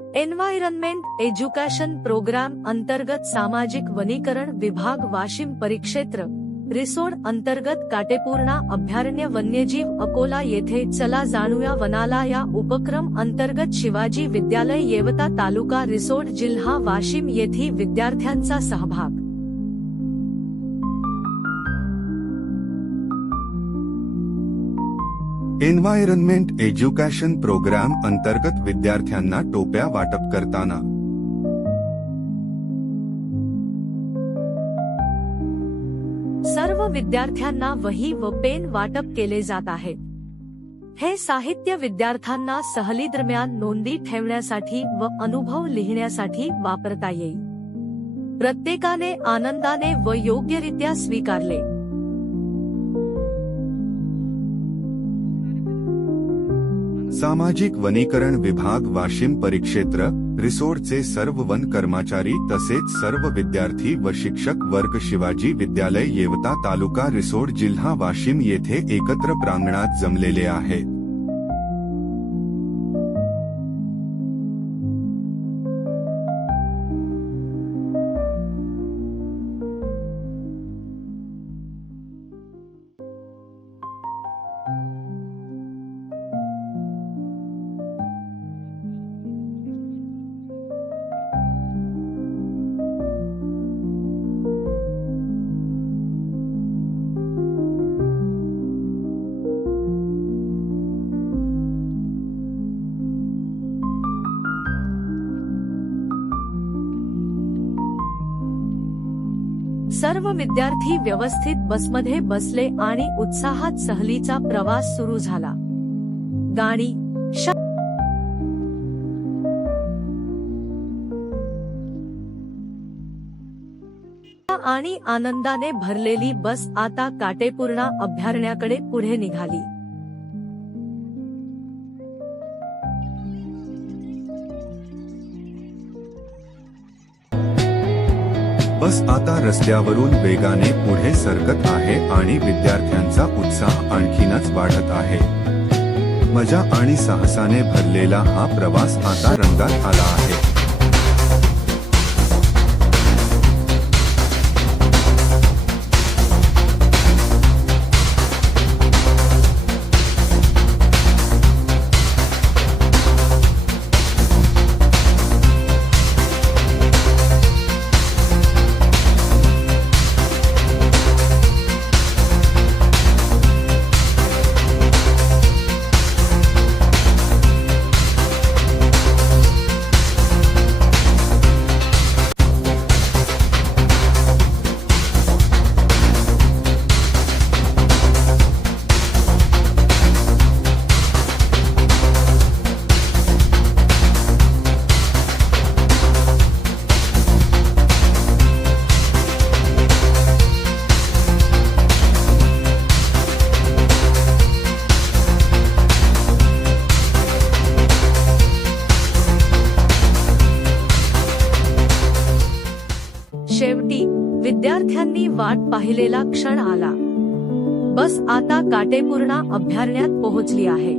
Environment education programme अंतर्गत सामाजिक वनीकरण विभाग वाशिम परिक्षेत्र रिसोड अंतर्गत काटेपूर्णा अभयारण्य वन्यजीव अकोला येथे चला जाणूया वनाला या उपक्रम अंतर्गत शिवाजी विद्यालय येवता तालुका रिसोड जिल्हा वाशिम येथील विद्यार्थ्यांचा सहभाग। एन्व्हायरनमेंट एज्युकेशन प्रोग्राम अंतर्गत विद्यार्थ्यांना टोप्या वाटप करताना सर्व विद्यार्थ्यांना वही व पेन वाटप केले जात आहे। हे साहित्य विद्यार्थ्यांना सहली दरम्यान नोंदी ठेवण्यासाठी व अनुभव लिहिण्यासाठी वापरता येईल। प्रत्येकाने आनंदाने व योग्यरित्या स्वीकारले। सामाजिक वनीकरण विभाग वाशिम परिक्षेत्र रिसोडचे सर्व वन कर्मचारी तसेच सर्व विद्यार्थी व शिक्षक वर्ग शिवाजी विद्यालय येवता तालुका रिसोड जिल्हा वाशिम येथे एकत्र प्रांगणात जमलेले आहेत। सर्व विद्यार्थी व्यवस्थित बसमध्ये बसले आणि उत्साहात सहलीचा प्रवास सुरू झाला। गाणी आणि आनंदाने भरलेली बस आता काटेपूर्णा अभयारण्याकडे पुढे निघाली। बस आता रस्त्यावरून वेगाने पुढे सरकत आहे आणि विद्यार्थ्यांचा उत्साह आणखीनच वाढत आहे। मजा आणि साहसाने भरलेला हा प्रवास आता रंगात आला आहे। शेवटी विद्यार्थ्यांनी वाट पाहिलेला क्षण आला। बस आता काटेपूर्णा अभयारण्यात पोहोचली आहे।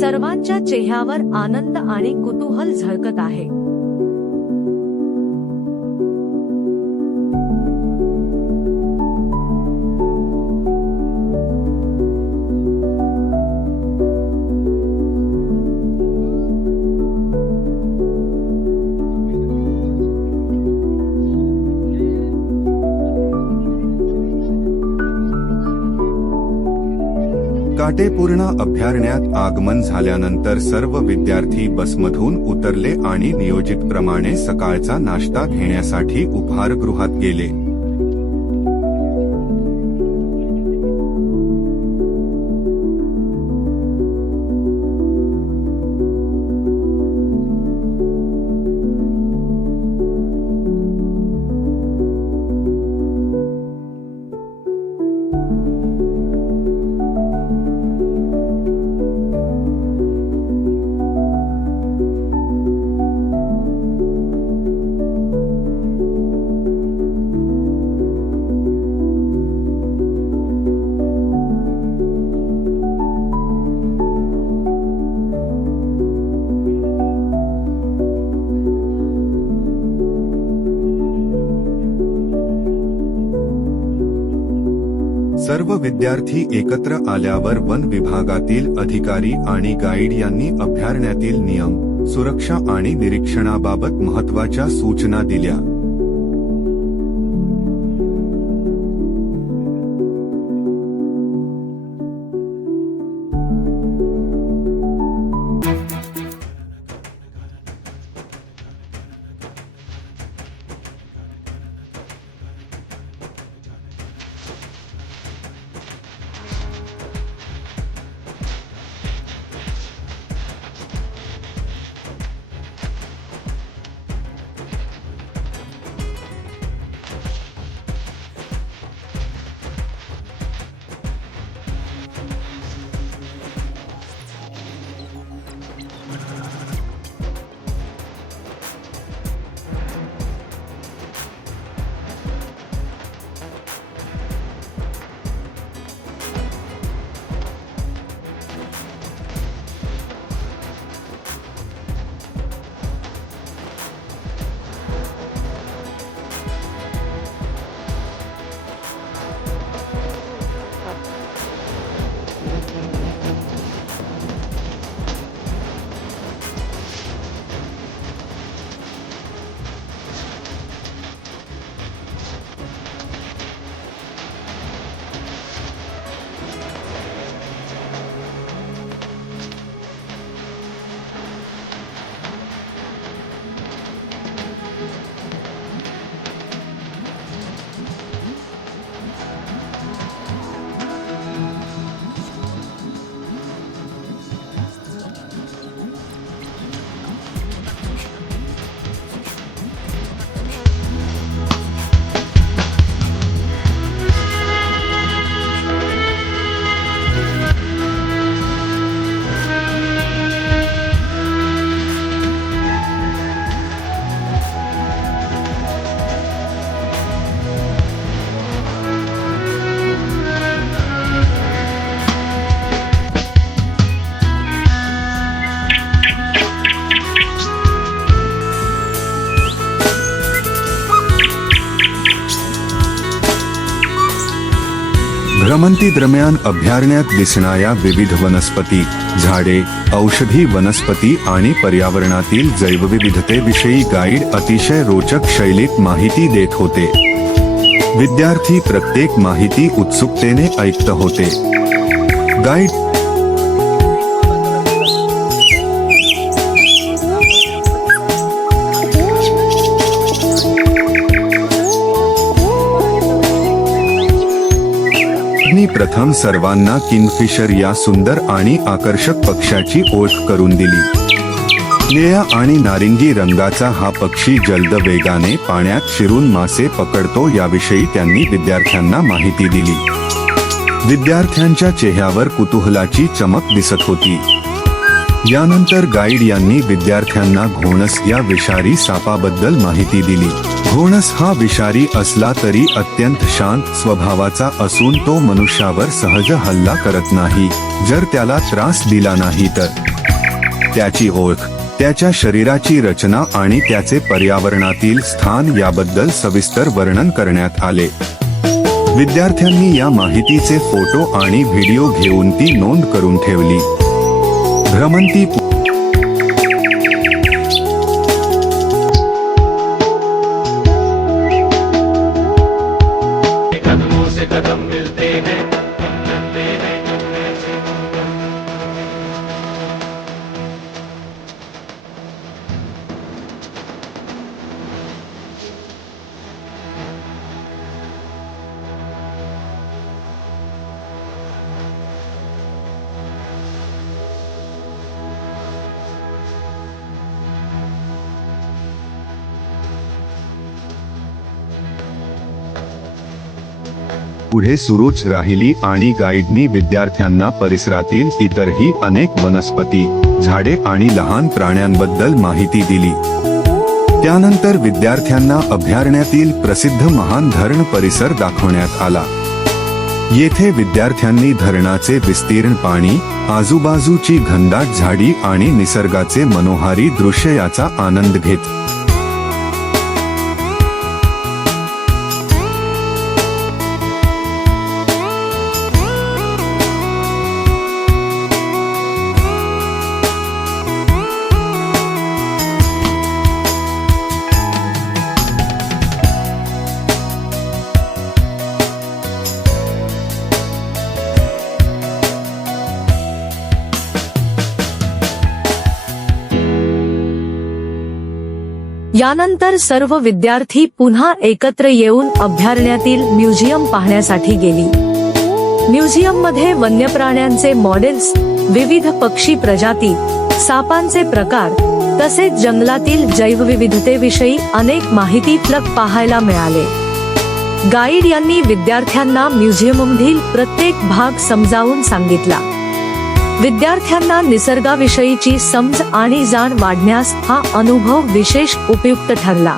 सर्वांच्या चेहऱ्यावर आनंद आणि कुतूहल झळकत आहे। काटेपूर्णा अभयारण्यात आगमन झाल्यानंतर सर्व विद्यार्थी बसमधून उतरले आणि नियोजित प्रमाणे सकाळचा नाश्ता घेण्यासाठी उपाहारगृहात गेले। सर्व विद्यार्थी एकत्र आल्यावर वन विभागातील अधिकारी आणि गाईड यांनी अभयारण्यातील नियम, सुरक्षा आणि निरीक्षणाबाबत महत्त्वाच्या सूचना दिल्या. भ्रमंती दरम्यान अभयारण्यात दिसणाऱ्या विविध वनस्पती, झाडे, औषधी वनस्पती आणि पर्यावरणातील जैवविविधतेविषयी गाईड अतिशय रोचक शैलीत माहिती देत होते. विद्यार्थी प्रत्येक माहिती उत्सुकतेने ऐकत होते. गाईड प्रथम सर्वांना किंगफिशर या सुंदर आणि आकर्षक पक्ष्याची ओळख करून दिली. निळ्या आणि नारिंगी रंगाचा हा पक्षी जलद वेगाने पाण्यात शिरून मासे पकडतो याविषयी त्यांनी विद्यार्थ्यांना माहिती दिली. विद्यार्थ्यांच्या चेहऱ्यावर कुतूहलाची चमक दिसत होती. यानंतर गाईड यांनी विद्यार्थ्यांना घोणस या विषारी सापाबद्दल माहिती दिली. घोणस हा विषारी असला तरी अत्यंत शांत स्वभावाचा असून तो मनुष्यावर सहज हल्ला करत नाही, जर त्याला त्रास दिला नाही तर. त्याची ओळख, त्याच्या शरीराची रचना आणि त्याचे पर्यावरणातील स्थान याबद्दल सविस्तर वर्णन करण्यात आले. विद्यार्थ्यांनी या माहितीचे फोटो आणि व्हिडिओ घेऊन ती नोंद करून ठेवली. भ्रमंती कदमों से कदम मिलते हैं, चलते हैं ऐसे. पुढे सुरूच राहिली आणि गाईडनी विद्यार्थ्यांना परिसरातील इतरही अनेक वनस्पती, झाडे आणि लहान प्राण्यांबद्दल माहिती दिली. त्यानंतर विद्यार्थ्यांना अभयारण्यातील प्रसिद्ध महान धरण परिसर दाखवण्यात आला. येथे विद्यार्थ्यांनी धरणाचे विस्तीर्ण पाणी, आजूबाजूची घनदाट झाडी आणि निसर्गाचे मनोहारी दृश्य याचा आनंद घेतला. यानंतर सर्व विद्यार्थी पुन्हा एकत्र येऊन अभयारण्यातील म्युझियम पाहण्यासाठी गेली. म्युझियममध्ये वन्य प्राण्यांचे मॉडेल्स, विविध पक्षी प्रजाती, सापांचे प्रकार तसेच जंगलातील जैवविविधतेविषयी अनेक माहिती फलक पाहायला मिळाले. गाईड यांनी विद्यार्थ्यांना म्युझियममधील प्रत्येक भाग समजावून सांगितला. विद्यार्थ्यांना निसर्गाविषयीची समज आणि जाण वाढण्यास हा अनुभव विशेष उपयुक्त ठरला.